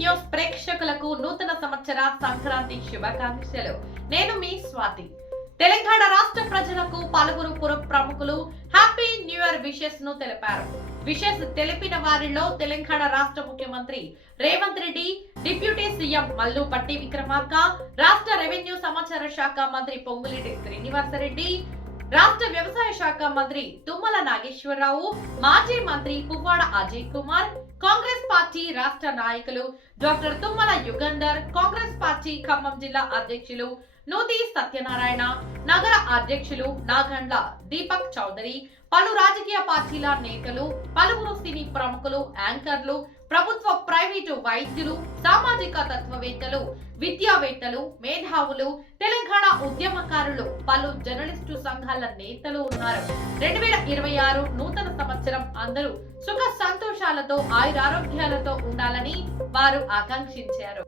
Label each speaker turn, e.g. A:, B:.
A: News ప్రేక్షకులకు నూతన సంవత్సర సంక్రాంతి శుభాకాంక్షలు. నేను మీ స్వాతి. తెలంగాణ రాష్ట్ర ప్రజలకు పలువురు పుర ప్రముఖులు హ్యాపీ న్యూ ఇయర్ విషెస్ను తెలిపారు. విషెస్ తెలిపిన వారిలో తెలంగాణ రాష్ట్ర ముఖ్యమంత్రి రేవంత్ రెడ్డి డిప్యూటీ సీఎం మల్లుపట్టి విక్రమార్క రాష్ట్ర రెవెన్యూ సమాచార శాఖ మంత్రి పొంగులేటి శ్రీనివాసరెడ్డి రాష్ట్ర వ్యవసాయ శాఖ మంత్రి తుమ్మల నాగేశ్వరరావు మాజీ మంత్రి పువ్వాడ అజయ్ కుమార్ పార్టీ రాష్ట్ర నాయకులు డాక్టర్ తుమ్మల యుగంధర్ కాంగ్రెస్ పార్టీ ఖమ్మం జిల్లా అధ్యక్షులు నూతి సత్యనారాయణ నగర అధ్యక్షులు నాగండ్ల దీపక్ చౌదరి పలు రాజకీయ పార్టీల నేతలు పలువురు సినీ ప్రముఖులు యాంకర్లు ప్రభుత్వ ప్రైవేటు వైద్యులు సామాజిక తత్వవేత్తలు విద్యావేత్తలు మేధావులు తెలంగాణ ఉద్యమకారులు పలు జర్నలిస్టు సంఘాల నేతలు ఉన్నారు. రెండు వేల ఇరవై ఆరు నూతన సంవత్సరం అందరూ సుఖ సంతోషాలతో ఆయురారోగ్యాలతో ఉండాలని వారు ఆకాంక్షించారు.